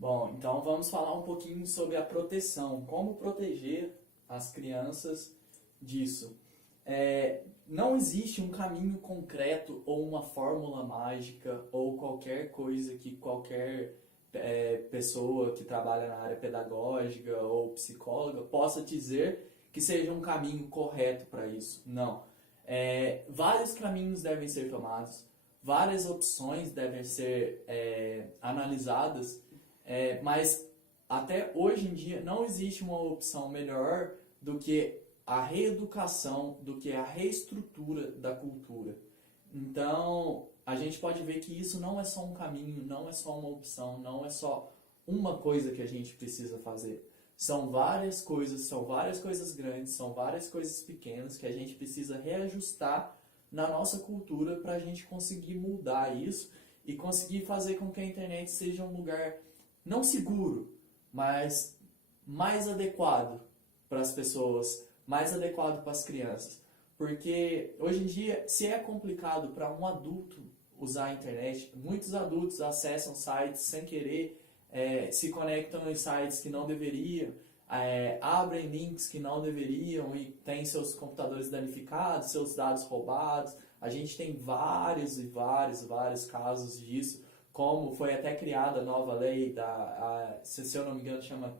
Bom, então vamos falar um pouquinho sobre a proteção, como proteger as crianças disso. Não existe um caminho concreto ou uma fórmula mágica ou qualquer coisa que qualquer pessoa que trabalha na área pedagógica ou psicóloga possa dizer que seja um caminho correto para isso. Não. Vários caminhos devem ser tomados, várias opções devem ser analisadas, mas até hoje em dia não existe uma opção melhor do que a reeducação, do que a reestrutura da cultura. Então, a gente pode ver que isso não é só um caminho, não é só uma opção, não é só uma coisa que a gente precisa fazer. São várias coisas grandes, são várias coisas pequenas que a gente precisa reajustar na nossa cultura para a gente conseguir mudar isso e conseguir fazer com que a internet seja um lugar não seguro, mas mais adequado para as pessoas, mais adequado para as crianças. Porque hoje em dia, se é complicado para um adulto usar a internet, muitos adultos acessam sites sem querer, se conectam em sites que não deveriam, abrem links que não deveriam e têm seus computadores danificados, seus dados roubados. A gente tem vários e vários casos disso, como foi até criada a nova lei, se eu não me engano chama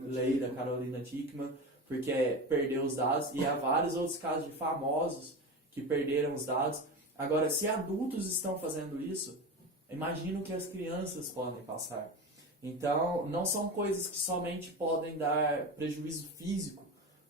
Lei da Carolina Dickmann, porque perdeu os dados, e há vários outros casos de famosos que perderam os dados. Agora, se adultos estão fazendo isso, imagino que as crianças podem passar. Então, não são coisas que somente podem dar prejuízo físico,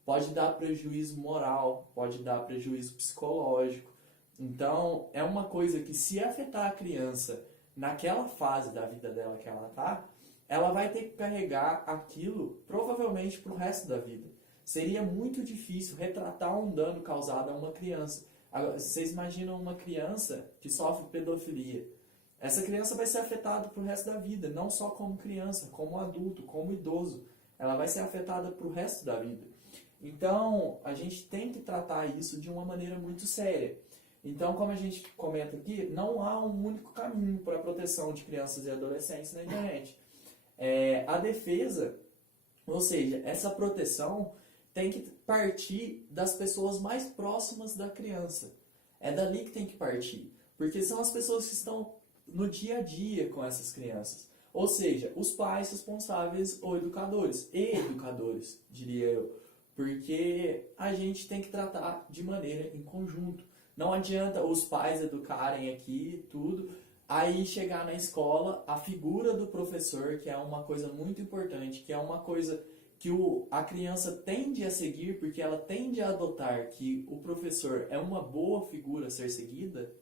pode dar prejuízo moral, pode dar prejuízo psicológico. Então, é uma coisa que, se afetar a criança naquela fase da vida dela que ela está, ela vai ter que carregar aquilo provavelmente para o resto da vida. Seria muito difícil retratar um dano causado a uma criança. Agora, vocês imaginam uma criança que sofre pedofilia. Essa criança vai ser afetada para o resto da vida, não só como criança, como adulto, como idoso. Ela vai ser afetada para o resto da vida. Então, a gente tem que tratar isso de uma maneira muito séria. Então, como a gente comenta aqui, não há um único caminho para a proteção de crianças e adolescentes na internet. A defesa, ou seja, essa proteção tem que partir das pessoas mais próximas da criança. É dali que tem que partir, porque são as pessoas que estão no dia a dia com essas crianças. Ou seja, os pais responsáveis ou educadores, diria eu, porque a gente tem que tratar de maneira em conjunto. Não adianta os pais educarem aqui tudo, aí chegar na escola, a figura do professor, que é uma coisa muito importante, que é uma coisa que a criança tende a seguir, porque ela tende a adotar que o professor é uma boa figura a ser seguida,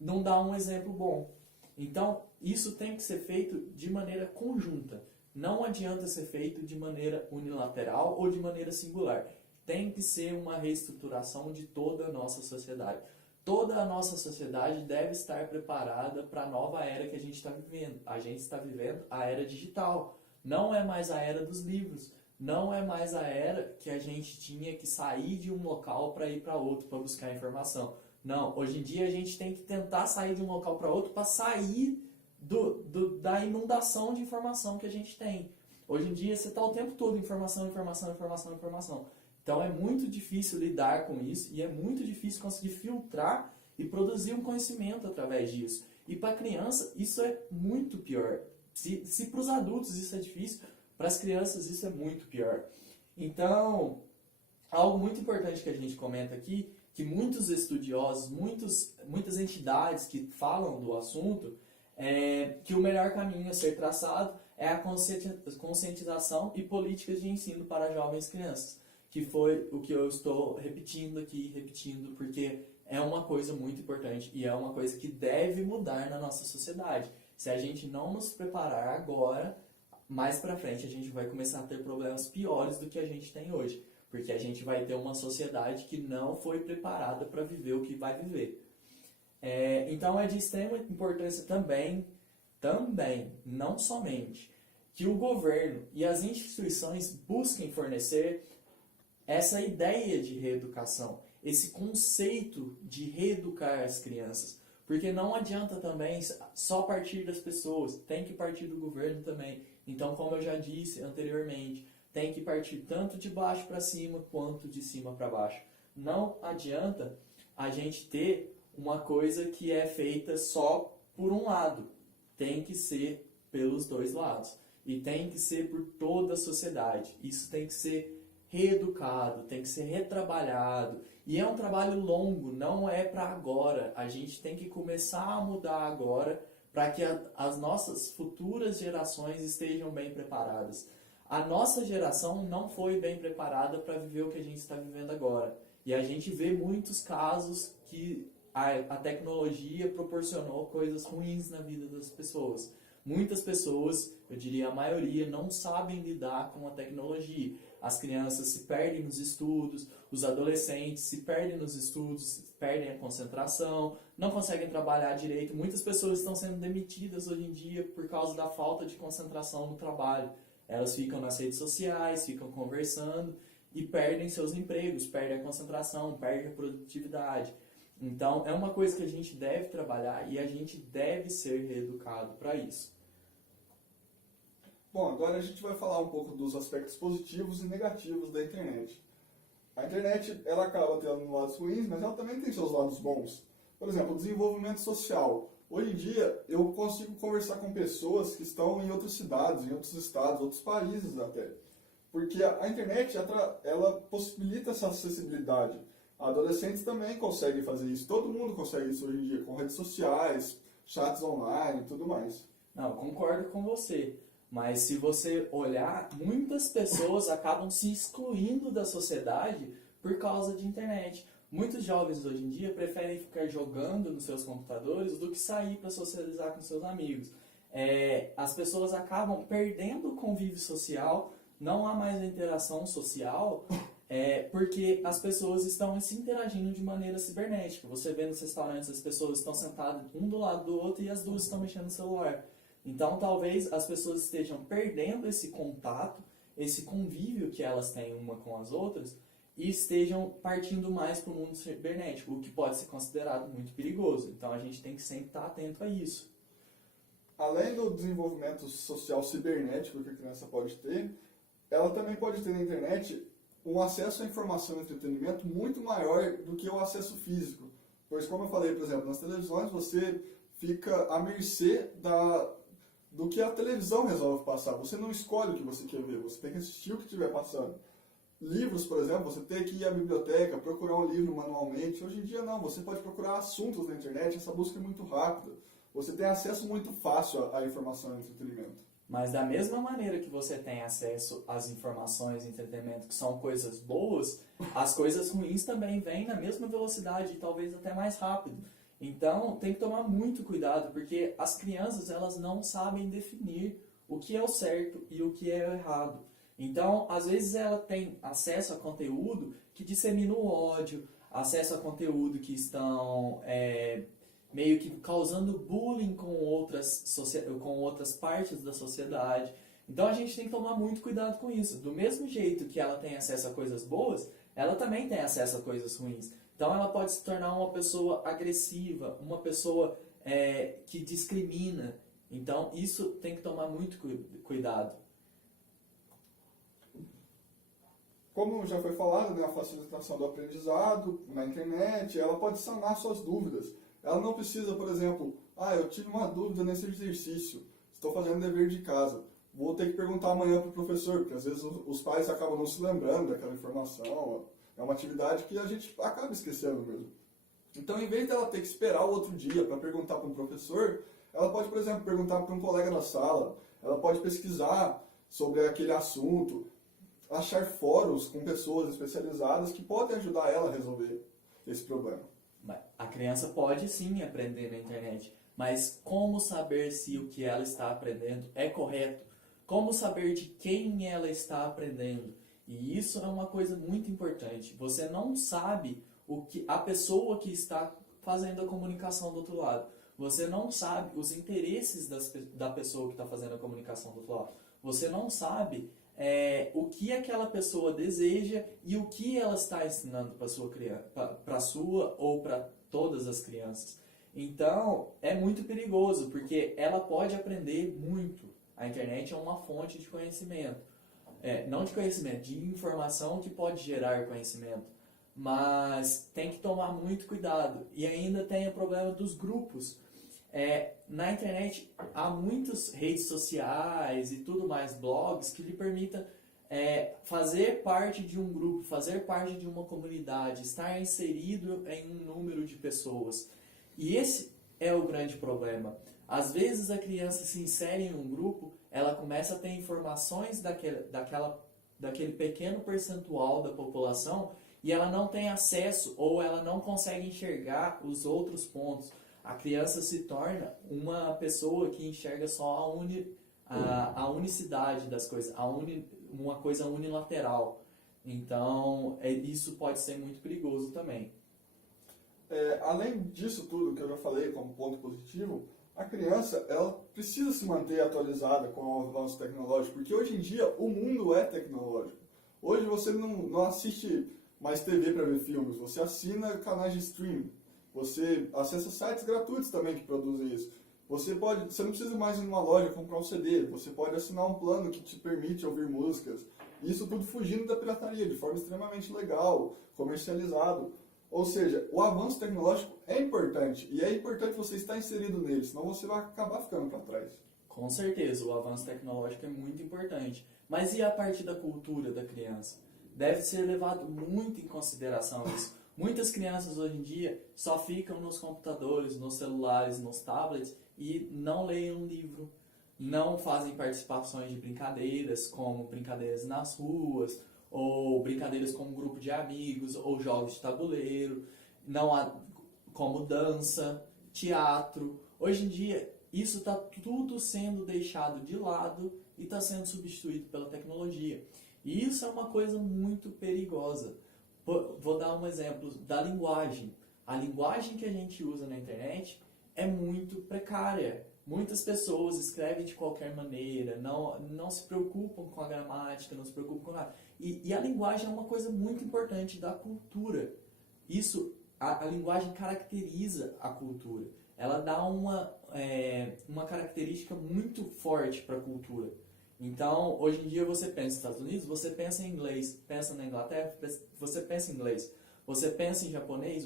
não dá um exemplo bom. Então, isso tem que ser feito de maneira conjunta. Não adianta ser feito de maneira unilateral ou de maneira singular. Tem que ser uma reestruturação de toda a nossa sociedade. Toda a nossa sociedade deve estar preparada para a nova era que a gente está vivendo. A gente está vivendo a era digital. Não é mais a era dos livros. Não é mais a era que a gente tinha que sair de um local para ir para outro, para buscar informação. Não, hoje em dia a gente tem que tentar sair de um local para outro para sair da inundação de informação que a gente tem. Hoje em dia você está o tempo todo informação. Então é muito difícil lidar com isso e é muito difícil conseguir filtrar e produzir um conhecimento através disso. E para a criança isso é muito pior. Se para os adultos isso é difícil, para as crianças isso é muito pior. Então, algo muito importante que a gente comenta aqui, que muitos estudiosos, muitas entidades que falam do assunto, que o melhor caminho a ser traçado é a conscientização e políticas de ensino para jovens e crianças, que foi o que eu estou repetindo, porque é uma coisa muito importante e é uma coisa que deve mudar na nossa sociedade. Se a gente não nos preparar agora, mais pra frente a gente vai começar a ter problemas piores do que a gente tem hoje. Porque a gente vai ter uma sociedade que não foi preparada para viver o que vai viver. Então é de extrema importância também, não somente, que o governo e as instituições busquem fornecer essa ideia de reeducação, esse conceito de reeducar as crianças. Porque não adianta também só partir das pessoas, tem que partir do governo também. Então, como eu já disse anteriormente, tem que partir tanto de baixo para cima quanto de cima para baixo. Não adianta a gente ter uma coisa que é feita só por um lado. Tem que ser pelos dois lados. E tem que ser por toda a sociedade. Isso tem que ser reeducado, tem que ser retrabalhado. E é um trabalho longo, não é para agora. A gente tem que começar a mudar agora para que as nossas futuras gerações estejam bem preparadas. A nossa geração não foi bem preparada para viver o que a gente está vivendo agora. E a gente vê muitos casos que a tecnologia proporcionou coisas ruins na vida das pessoas. Muitas pessoas, eu diria a maioria, não sabem lidar com a tecnologia. As crianças se perdem nos estudos, os adolescentes se perdem nos estudos, perdem a concentração, não conseguem trabalhar direito. Muitas pessoas estão sendo demitidas hoje em dia por causa da falta de concentração no trabalho. Elas ficam nas redes sociais, ficam conversando e perdem seus empregos, perdem a concentração, perdem a produtividade. Então, é uma coisa que a gente deve trabalhar e a gente deve ser reeducado para isso. Bom, agora a gente vai falar um pouco dos aspectos positivos e negativos da internet. A internet, ela acaba tendo lados ruins, mas ela também tem seus lados bons. Por exemplo, o desenvolvimento social. Hoje em dia, eu consigo conversar com pessoas que estão em outras cidades, em outros estados, outros países até. Porque a internet, ela possibilita essa acessibilidade. Adolescentes também conseguem fazer isso. Todo mundo consegue isso hoje em dia, com redes sociais, chats online e tudo mais. Não, eu concordo com você. Mas se você olhar, muitas pessoas acabam se excluindo da sociedade por causa de internet. Muitos jovens hoje em dia preferem ficar jogando nos seus computadores do que sair para socializar com seus amigos. As pessoas acabam perdendo o convívio social, não há mais a interação social, porque as pessoas estão se interagindo de maneira cibernética. Você vê nos restaurantes, as pessoas estão sentadas um do lado do outro e as duas estão mexendo no celular. Então, talvez as pessoas estejam perdendo esse contato, esse convívio que elas têm uma com as outras, e estejam partindo mais para o mundo cibernético, o que pode ser considerado muito perigoso. Então, a gente tem que sempre estar atento a isso. Além do desenvolvimento social cibernético que a criança pode ter, ela também pode ter na internet um acesso à informação e entretenimento muito maior do que o acesso físico. Pois, como eu falei, por exemplo, nas televisões você fica à mercê do que a televisão resolve passar. Você não escolhe o que você quer ver, você tem que assistir o que estiver passando. Livros, por exemplo, você tem que ir à biblioteca, procurar um livro manualmente. Hoje em dia não, você pode procurar assuntos na internet, essa busca é muito rápida. Você tem acesso muito fácil à informação e entretenimento. Mas da mesma maneira que você tem acesso às informações e entretenimento que são coisas boas, as coisas ruins também vêm na mesma velocidade e talvez até mais rápido. Então, tem que tomar muito cuidado, porque as crianças, elas não sabem definir o que é o certo e o que é o errado. Então, às vezes ela tem acesso a conteúdo que dissemina o ódio, acesso a conteúdo que estão meio que causando bullying com outras partes da sociedade. Então, a gente tem que tomar muito cuidado com isso. Do mesmo jeito que ela tem acesso a coisas boas, ela também tem acesso a coisas ruins. Então ela pode se tornar uma pessoa agressiva, uma pessoa que discrimina. Então isso tem que tomar muito cuidado. Como já foi falado, né, a facilitação do aprendizado na internet, ela pode sanar suas dúvidas. Ela não precisa, por exemplo, eu tive uma dúvida nesse exercício, estou fazendo dever de casa, vou ter que perguntar amanhã para o professor, porque às vezes os pais acabam não se lembrando daquela informação. É uma atividade que a gente acaba esquecendo mesmo. Então, em vez dela ter que esperar o outro dia para perguntar para um professor, ela pode, por exemplo, perguntar para um colega na sala, ela pode pesquisar sobre aquele assunto, achar fóruns com pessoas especializadas que podem ajudar ela a resolver esse problema. A criança pode sim aprender na internet, mas como saber se o que ela está aprendendo é correto? Como saber de quem ela está aprendendo? E isso é uma coisa muito importante. Você não sabe o que a pessoa que está fazendo a comunicação do outro lado. Você não sabe os interesses da pessoa que está fazendo a comunicação do outro lado. Você não sabe o que aquela pessoa deseja e o que ela está ensinando para sua criança, para sua ou para todas as crianças. Então, é muito perigoso, porque ela pode aprender muito. A internet é uma fonte de conhecimento. Não de conhecimento, de informação que pode gerar conhecimento. Mas tem que tomar muito cuidado. E ainda tem o problema dos grupos. Na internet há muitas redes sociais e tudo mais, blogs, que lhe permitam fazer parte de um grupo, fazer parte de uma comunidade, estar inserido em um número de pessoas. E esse é o grande problema. Às vezes a criança se insere em um grupo, ela começa a ter informações daquele pequeno percentual da população e ela não tem acesso ou ela não consegue enxergar os outros pontos. A criança se torna uma pessoa que enxerga só a unicidade das coisas, uma coisa unilateral. Então, isso pode ser muito perigoso também. Além disso tudo que eu já falei como ponto positivo, a criança ela precisa se manter atualizada com o avanço tecnológico, porque hoje em dia o mundo é tecnológico. Hoje você não assiste mais TV para ver filmes, você assina canais de streaming, você acessa sites gratuitos também que produzem isso. Você não precisa mais ir numa loja comprar um CD, você pode assinar um plano que te permite ouvir músicas. Isso tudo fugindo da pirataria, de forma extremamente legal, comercializado. Ou seja, o avanço tecnológico é importante, e é importante você estar inserido nele, senão você vai acabar ficando para trás. Com certeza, o avanço tecnológico é muito importante. Mas e a parte da cultura da criança? Deve ser levado muito em consideração isso. Muitas crianças hoje em dia só ficam nos computadores, nos celulares, nos tablets e não leem um livro, não fazem participações de brincadeiras, como brincadeiras nas ruas, ou brincadeiras com um grupo de amigos, ou jogos de tabuleiro, não há como dança, teatro. Hoje em dia, isso está tudo sendo deixado de lado e está sendo substituído pela tecnologia. E isso é uma coisa muito perigosa. Vou dar um exemplo da linguagem. A linguagem que a gente usa na internet é muito precária. Muitas pessoas escrevem de qualquer maneira, não se preocupam com a gramática, não se preocupam com nada. E a linguagem é uma coisa muito importante da cultura. A linguagem caracteriza a cultura. Ela dá uma característica muito forte para a cultura. Então, hoje em dia você pensa nos Estados Unidos, você pensa em inglês, pensa na Inglaterra, você pensa em inglês. Você pensa em japonês,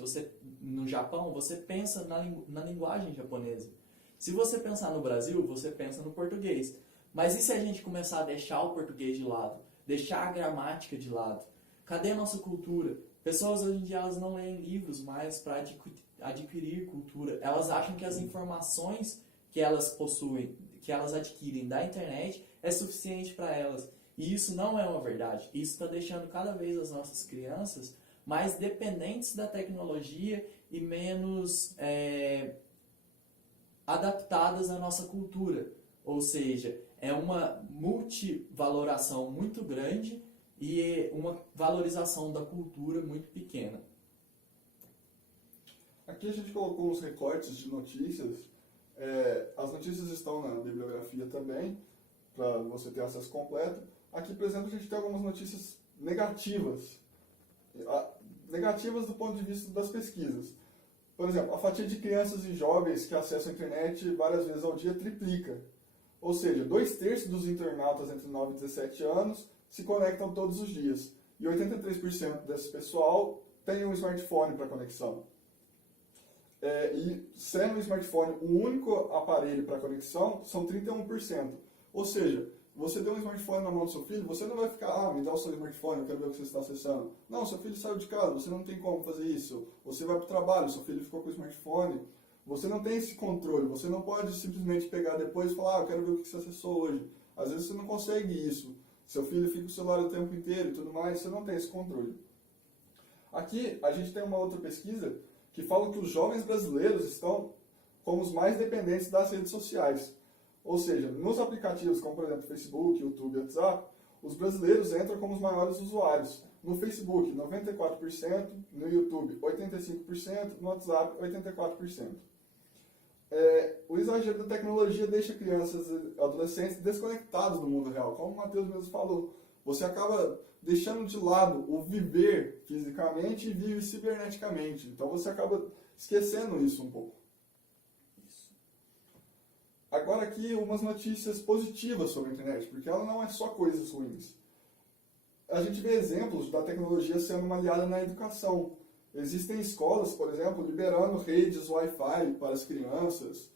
no Japão, você pensa na linguagem japonesa. Se você pensar no Brasil, você pensa no português. Mas e se a gente começar a deixar o português de lado? Deixar a gramática de lado? Cadê a nossa cultura? Pessoas hoje em dia elas não leem livros mais para adquirir cultura. Elas acham que as informações que elas possuem, que elas adquirem da internet, é suficiente para elas. E isso não é uma verdade. Isso está deixando cada vez as nossas crianças mais dependentes da tecnologia e menos adaptadas à nossa cultura. Ou seja, é uma multivaloração muito grande e uma valorização da cultura muito pequena. Aqui a gente colocou uns recortes de notícias. As notícias estão na bibliografia também, para você ter acesso completo. Aqui, por exemplo, a gente tem algumas notícias negativas. Negativas do ponto de vista das pesquisas. Por exemplo, a fatia de crianças e jovens que acessam a internet várias vezes ao dia triplica. Ou seja, 2/3 dos internautas entre 9 e 17 anos se conectam todos os dias. E 83% desse pessoal tem um smartphone para conexão. E sendo o smartphone o único aparelho para conexão, são 31%. Ou seja, você deu um smartphone na mão do seu filho, você não vai ficar, me dá o seu smartphone, eu quero ver o que você está acessando. Não, seu filho saiu de casa, você não tem como fazer isso. Você vai para o trabalho, seu filho ficou com o smartphone. Você não tem esse controle, você não pode simplesmente pegar depois e falar, eu quero ver o que você acessou hoje. Às vezes você não consegue isso. Seu filho fica com o celular o tempo inteiro e tudo mais, você não tem esse controle. Aqui a gente tem uma outra pesquisa que fala que os jovens brasileiros estão como os mais dependentes das redes sociais. Ou seja, nos aplicativos como, por exemplo, Facebook, YouTube e WhatsApp, os brasileiros entram como os maiores usuários. No Facebook, 94%, no YouTube, 85%, no WhatsApp, 84%. O exagero da tecnologia deixa crianças e adolescentes desconectados do mundo real, como o Matheus mesmo falou. Você acaba deixando de lado o viver fisicamente e vive ciberneticamente. Então você acaba esquecendo isso um pouco. Agora aqui umas notícias positivas sobre a internet, porque ela não é só coisas ruins. A gente vê exemplos da tecnologia sendo uma aliada na educação. Existem escolas, por exemplo, liberando redes Wi-Fi para as crianças,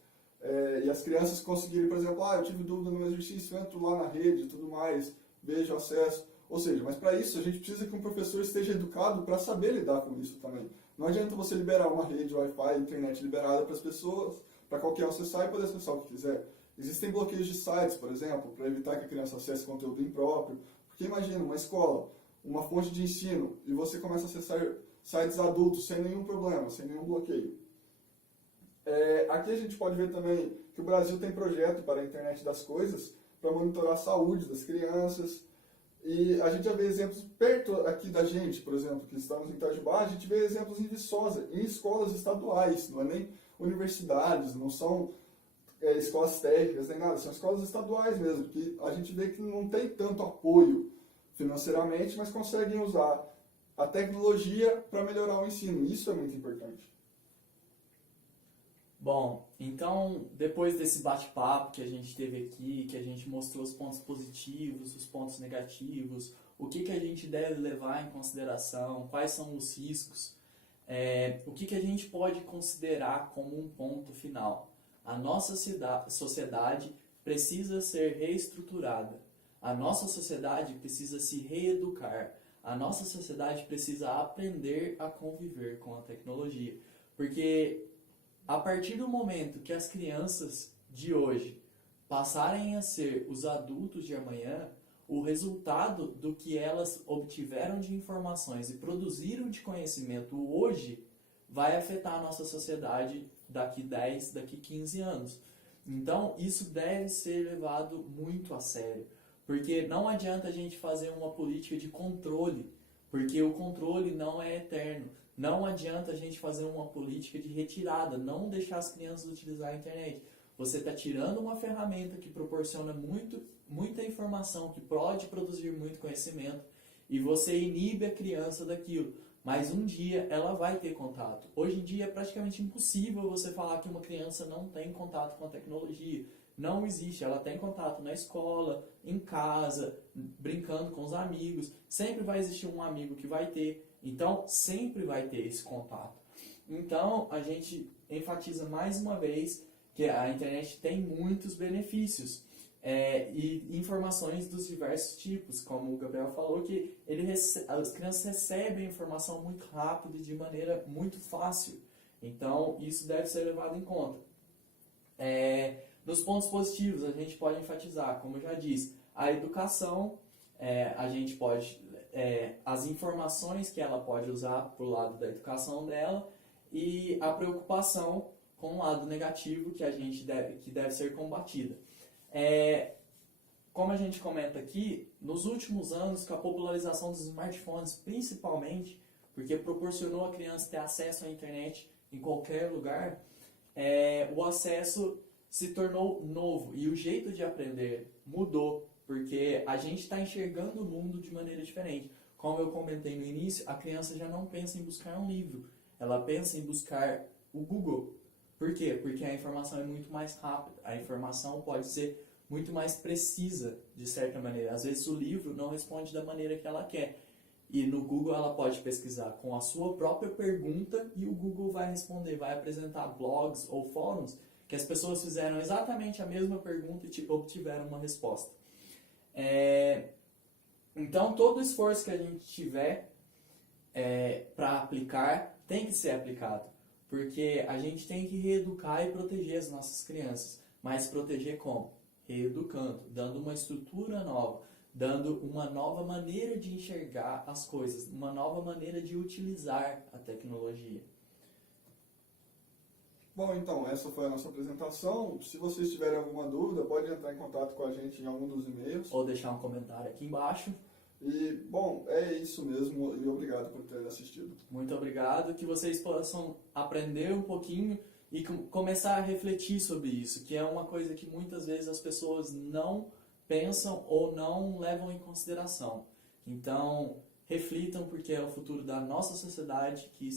e as crianças conseguirem, por exemplo, eu tive dúvida no exercício, entro lá na rede e tudo mais, vejo acesso. Ou seja, mas para isso a gente precisa que um professor esteja educado para saber lidar com isso também. Não adianta você liberar uma rede Wi-Fi, internet liberada para as pessoas, para qualquer um acessar e poder acessar o que quiser. Existem bloqueios de sites, por exemplo, para evitar que a criança acesse conteúdo impróprio. Porque imagina, uma escola, uma fonte de ensino, e você começa a acessar sites adultos sem nenhum problema, sem nenhum bloqueio. Aqui a gente pode ver também que o Brasil tem projeto para a internet das coisas, para monitorar a saúde das crianças. E a gente já vê exemplos perto aqui da gente, por exemplo, que estamos em Itajubá, a gente vê exemplos em Viçosa, em escolas estaduais, não é nem universidades, não são escolas técnicas, nem nada, são escolas estaduais mesmo, que a gente vê que não tem tanto apoio financeiramente, mas conseguem usar a tecnologia para melhorar o ensino. Isso é muito importante. Bom, então, depois desse bate-papo que a gente teve aqui, que a gente mostrou os pontos positivos, os pontos negativos, o que a gente deve levar em consideração, quais são os riscos, o que a gente pode considerar como um ponto final. A nossa sociedade precisa ser reestruturada. A nossa sociedade precisa se reeducar. A nossa sociedade precisa aprender a conviver com a tecnologia. Porque a partir do momento que as crianças de hoje passarem a ser os adultos de amanhã, o resultado do que elas obtiveram de informações e produziram de conhecimento hoje vai afetar a nossa sociedade daqui 10, daqui 15 anos. Então, isso deve ser levado muito a sério, porque não adianta a gente fazer uma política de controle, porque o controle não é eterno. Não adianta a gente fazer uma política de retirada, não deixar as crianças utilizar a internet. Você está tirando uma ferramenta que proporciona muita informação, que pode produzir muito conhecimento, e você inibe a criança daquilo. Mas um dia ela vai ter contato. Hoje em dia é praticamente impossível você falar que uma criança não tem contato com a tecnologia. Não existe. Ela tem contato na escola, em casa, brincando com os amigos. Sempre vai existir um amigo que vai ter. Então, sempre vai ter esse contato. Então, a gente enfatiza mais uma vez que a internet tem muitos benefícios. E informações dos diversos tipos, como o Gabriel falou, que as crianças recebem informação muito rápido e de maneira muito fácil. Então, isso deve ser levado em conta. Nos pontos positivos, a gente pode enfatizar, como eu já disse, a educação, a gente pode, as informações que ela pode usar para o lado da educação dela, e a preocupação com o lado negativo que deve ser combatida. Como a gente comenta aqui, nos últimos anos, com a popularização dos smartphones, principalmente, porque proporcionou a criança ter acesso à internet em qualquer lugar, o acesso se tornou novo e o jeito de aprender mudou, porque a gente está enxergando o mundo de maneira diferente. Como eu comentei no início, a criança já não pensa em buscar um livro, ela pensa em buscar o Google. Por quê? Porque a informação é muito mais rápida, a informação pode ser muito mais precisa, de certa maneira. Às vezes o livro não responde da maneira que ela quer. E no Google ela pode pesquisar com a sua própria pergunta e o Google vai responder, vai apresentar blogs ou fóruns que as pessoas fizeram exatamente a mesma pergunta e obtiveram uma resposta. Então, todo o esforço que a gente tiver para aplicar tem que ser aplicado. Porque a gente tem que reeducar e proteger as nossas crianças. Mas proteger como? Reeducando, dando uma estrutura nova, dando uma nova maneira de enxergar as coisas, uma nova maneira de utilizar a tecnologia. Bom, então, essa foi a nossa apresentação. Se vocês tiverem alguma dúvida, pode entrar em contato com a gente em algum dos e-mails. Ou deixar um comentário aqui embaixo. E, bom, é isso mesmo. E obrigado por ter assistido. Muito obrigado. Que vocês possam aprender um pouquinho e começar a refletir sobre isso, que é uma coisa que muitas vezes as pessoas não pensam ou não levam em consideração. Então, reflitam, porque é o futuro da nossa sociedade que